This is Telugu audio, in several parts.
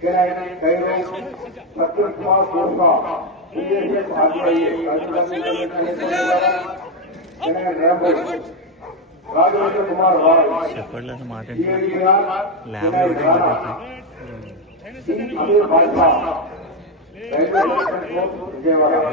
सत्य कुमार गोखा विदेश राजेंद्र कुमार शेपर्लन मार्टिन लैब विजयवाड़ा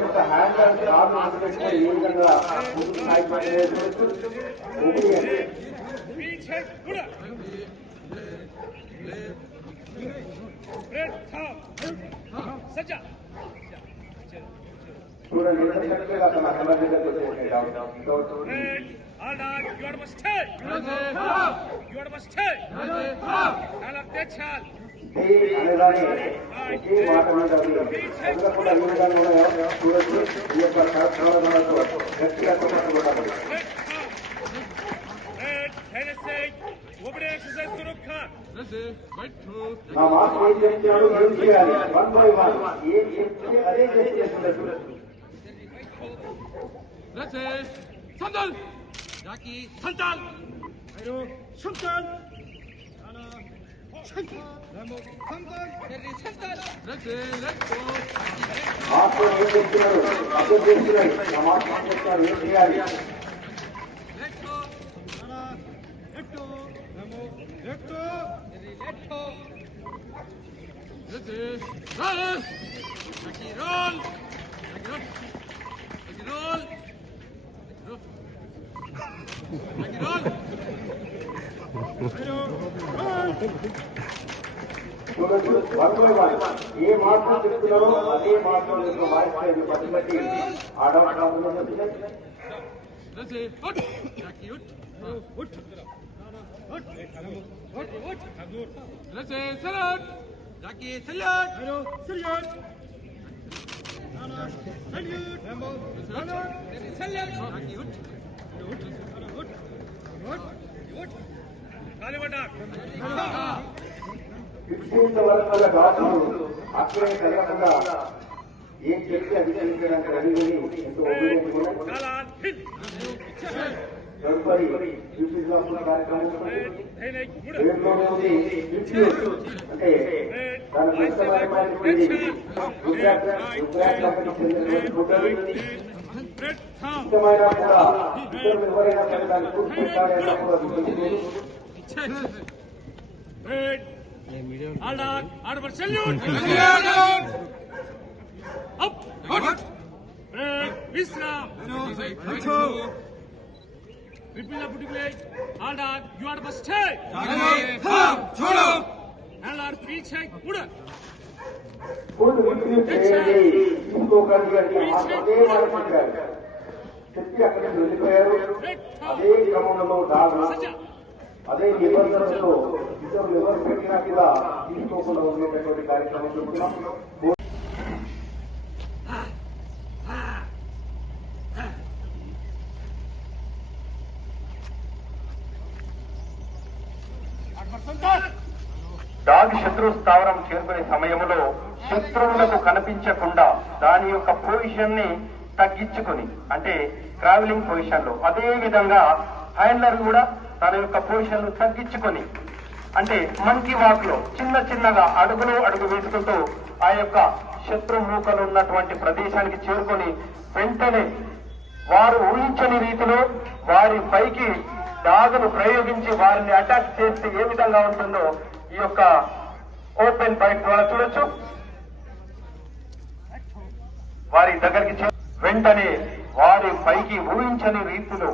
యొక్క హ్యాండ్ అండ్ కాలు ఆటపెట్టే ఈ విధంగా ముందుకు చూడండి ఎంత చక్కగా తన కళ్ళ దగ్గరకు వచ్చేసాడు You are must take. You are must take. You are must take. చేయి అనేదాన్ని ఒకే మాట ఉన్నది అందకుండా ఈ విధంగా ఉన్నాయో చూడొచ్చు ఈ యొక్క సమాధానాలతో గట్టిగా కొట్టబడాలి నా మాట ఏం చేస్తున్నాడు ఏం చేయాలి వన్ బై వన్ ఏం చెప్తే అదే చేస్తున్నాడు చూడొచ్చు 선들! 야기 선단! 아이로 순단! go చూడొచ్చు వక్రవాళ్ళు ఏ మార్పులు చెప్తున్నారో అదే మార్పులు మార్పు పట్టి బట్టి ఆడవాళ్ళు What? What? విస్తరించవలసిన బాధ్యులు అక్కడే కలగకుండా ఏం చెప్పి అధిగమించడానికి రవిని ఎంతో తదుపరి అంటే తన కష్టమైనటువంటి గుజరాత్ చెందినటువంటి ఇష్టమైన కూడా ఇతరులు ఎవరైనా కూడా దాన్ని పూర్తి కూడా Hard on, hard for salute. Up. Break. Visna. Repeat the particulate. Hard on, you are the first. Cholo. Hard on, पीछे उड़. खुद विक्री गई इनको कर दिया गया आपके बारे में कर कितनी अपने दूसरे को यार एक कमों नमो दाल అదే నిబంధనలో ఇతరులు ఎవరు పెట్టినా కూడా తీసుకోకుండా ఉండేటటువంటి కార్యక్రమం చూస్తున్నాం దాగి శత్రు స్థావరం చేరుకునే సమయంలో శత్రువులకు కనిపించకుండా దాని యొక్క పొజిషన్ ని తగ్గించుకుని అంటే ట్రావెలింగ్ పొజిషన్ లో అదే విధంగా హ్యాండ్లర్ కూడా తన యొక్క పోషణను తగ్గించుకొని అంటే మంకీ వాక్ లో చిన్న చిన్నగా అడుగులు అడుగు వేసుకుంటూ ఆ యొక్క మూకలు ఉన్నటువంటి ప్రదేశానికి చేరుకొని వెంటనే వారు ఊహించని రీతిలో వారి పైకి దాగును ప్రయోగించి వారిని అటాక్ చేస్తే ఏ విధంగా ఉంటుందో ఈ యొక్క ఓపెన్ బైట్ ద్వారా చూడొచ్చు వారి దగ్గరికి వెంటనే వారి పైకి ఊహించని రీతిలో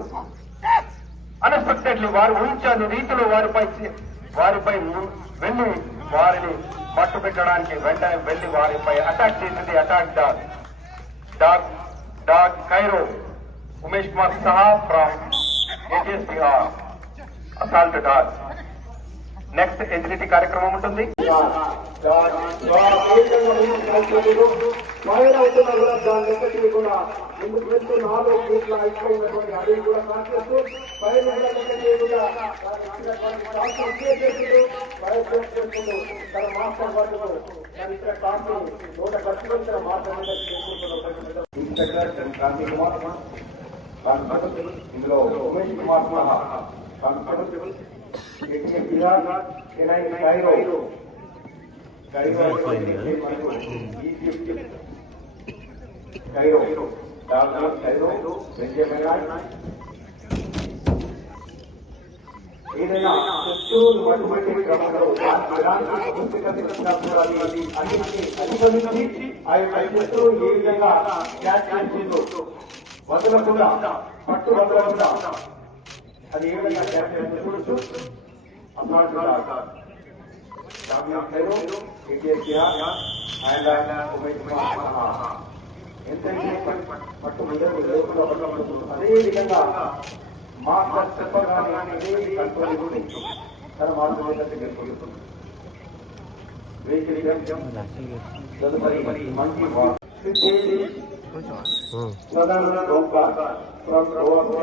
अनेक्सेडली वीचो विझी वरी पटा वरी अटा थींदी अटा कैरो उमेश कुमार सह फ्रमेसी असां నెక్స్ట్ ఎజిలిటీ కార్యక్రమం ఉంటుంది ఇందులో ఉమేష్ కుమార్ కాన్స్టేబుల్ एक ने किया N I Cairo Cairo Egypt Cairo दामाद कायरो बेंजामिन ಇದನ್ನ ಪ್ರತಿಯೊಂದು ಮಟ್ಟಮಟ್ಟಿ ಕ್ರಮಗಳು ಅನುಗಮಿಸಿ ಆ ಪ್ರಶ್ನೆಗಳು ఏ విధంగా క్యాచ్ చేసిందో వదలకుండా పట్టుబదలకుండా అదేవిధంగా క్యాబినెట్ చూడొచ్చు అప్లాట్ కూడా Ramnath Nehru NTR CR and Umesh Kumar ఎంతంటే పట్టు మండలి లేకుండా అదేవిధంగా మా చెప్పగానే కంట్రోల్ కూడా తన మార్గం గెలుపొందుతుంది వెహికల్ తదుపరి మంచి సిద్ధి ప్రధాన ఫ్రమ్ గోవా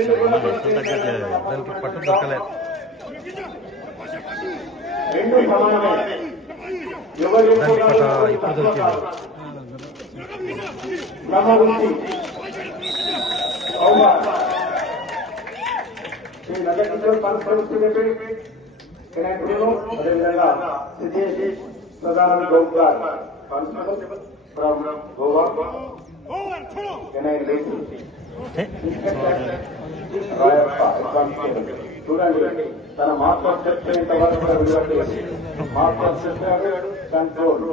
ಈ ಗೆಲ್ತಕ್ಕಂತೆ ನನಗೆ ಪಟ್ಟು ದೊರಕಲೇ ನನಗೆ ಪಟ ಇಪ್ಪತ್ತು ದೊರಕಿದೆ అదేవిధంగా సిద్ధేష్ ప్రధాన గౌడ్ గారు కానిస్టేబుల్ ఫ్రమ్ గోవా ఎనైన్ రైతులు రాయప్ప కానిస్టేబుల్ చూడండి తన మార్పులు చెప్పేంత వరకు కూడా విలువట్లేదు మార్పులు చెప్పారు కంట్రోల్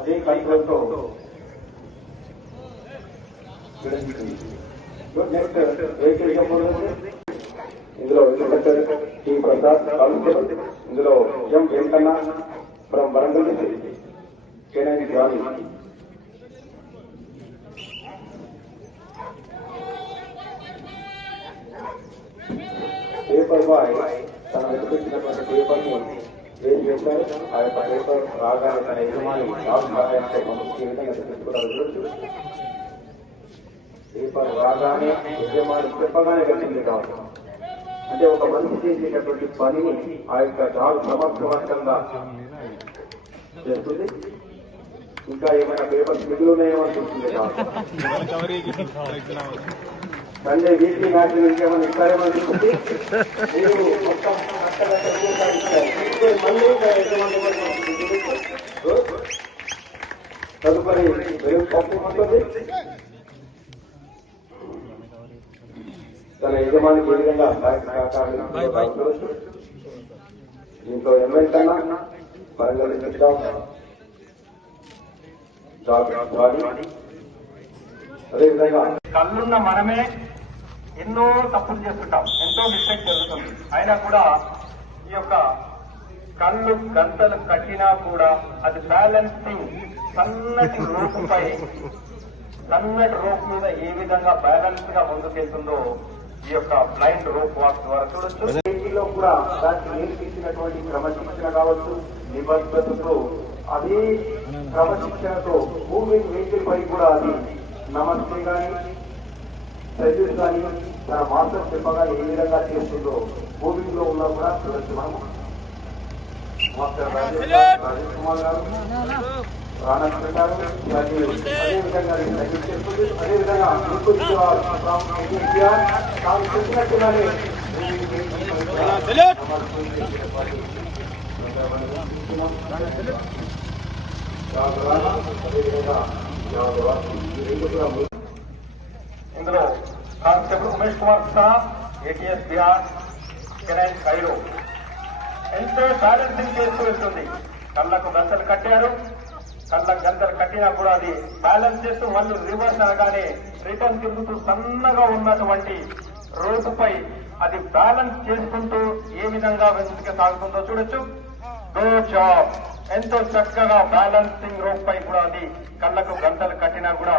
అదే కంట్రోల్ తో ఇందులో ఇన్స్పెక్టర్ ప్రసాద్ ఇందులో ఎం వెంకన్న వరంగల్ నుంచి చెన్నై రాణి పేపర్ బాయ్ తన వెతుకొచ్చినటువంటి పేపర్ ను ఏం చేశారు ఆ యొక్క పేపర్ రాగానే తన యజమాని రాజుతో పంపించే విధంగా వెతుకుంటారు చూడొచ్చు పేపర్ రాగానే యజమాని చెప్పగానే వెతింది కావచ్చు అంటే ఒక మనిషి చేసేటటువంటి పనిని ఆ యొక్క జాబ్ సమర్థవంతంగా చేస్తుంది ఇంకా ఏమైనా పేపర్స్ మిగిలినాయేమని చూస్తుంది కాదు మళ్ళీ వీక్లీ మ్యాచ్ నుంచి ఏమైనా తదుపరి తన యజమాని ఏ విధంగా దీంట్లో ఎమ్మెల్యే కన్నా వరంగల్ అదేవిధంగా కళ్ళున్న మనమే ఎన్నో తప్పులు చేస్తుంటాం ఎంతో మిస్టేక్ జరుగుతుంది అయినా కూడా ఈ యొక్క కళ్ళు గంటలు కట్టినా కూడా అది బ్యాలెన్సింగ్ సన్నటి రోపుపై సన్నటి రోప్ మీద ఏ విధంగా బ్యాలెన్స్ గా ముందుకెళ్తుందో ఈ యొక్క బ్లైండ్ రోప్ వాక్ ద్వారా చూడొచ్చు ఏపీలో కూడా దానికి నేర్పించినటువంటి క్రమశిక్షణ కావచ్చు నిబద్ధతతో అదే క్రమశిక్షణతో భూమి వెహికల్ పై కూడా అది నమస్తే కానీ తయచేయండి తన మార్సపుపగా ఏవేళగా చేస్తుండు ఓడిలో ఉన్నవడొక ప్రదర్శనము మాస్టర్ గారికి అది మీకు అర్థం ప్రాణ ప్రకారే ఇవది అని చెప్పండి అన్ని విధాలుగా అభివృద్ధి ద్వారా గ్రామం యొక్క యాన్ కంప్లీట్ చేయడానికి ఈ ఇవది సెలెక్ట్ కావాలి మనం తీసుకున్నాం దాని సెలెక్ట్ కావరావండి అదే విధంగా యావరాతి ఇందులో constable Umesh Kumar Shah ATS Bihar canine Cairo ఎంతో బ్యాలెన్సింగ్ చేస్తూ వెళ్తుంది కళ్ళకు గంతలు కట్టారు కళ్ళకు గంతలు కట్టినా కూడా అది బ్యాలెన్స్ చేస్తూ వాళ్ళు రివర్స్ అనగానే రిటర్న్ తిరుగుతూ సన్నగా ఉన్నటువంటి రోడ్డుపై అది బ్యాలెన్స్ చేసుకుంటూ ఏ విధంగా వెనుకకి సాగుతుందో చూడొచ్చు గో జాబ్ ఎంతో చక్కగా బ్యాలెన్సింగ్ రోడ్ పై కూడా అది కళ్ళకు గంటలు కట్టినా కూడా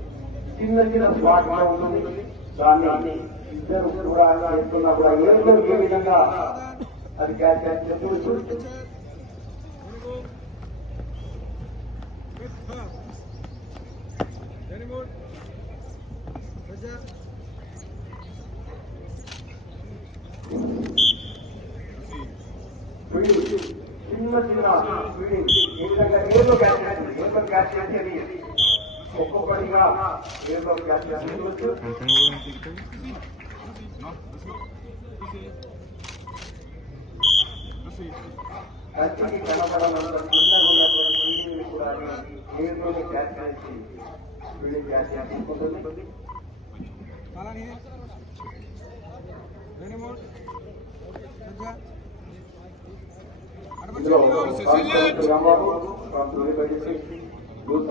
ನಿಮ್ಮಲ್ಲಿನ ಸ್ವಾಗತವನ್ನು ಸ್ವಾಮಿ ఇద్దరు కూడా చెప్తున్నా కూడా ఏదో ఏ విధంగా అది చెప్పవచ్చు చిన్న చిన్న ఏ విధంగా ఏదో క్యాచ్ చేయాలి ఏదో క్యాచ్ చేయాలి ఒక్కొక్కటిగా ఏదో కంటికి కనపడాలన్న చిన్నగా ఉన్నటువంటి నీటిని కూడా ఏదో వ్యాఖ్యానించి వీళ్ళు వ్యాఖ్యానించుకుంటుంది ఇందులో రాంబాబు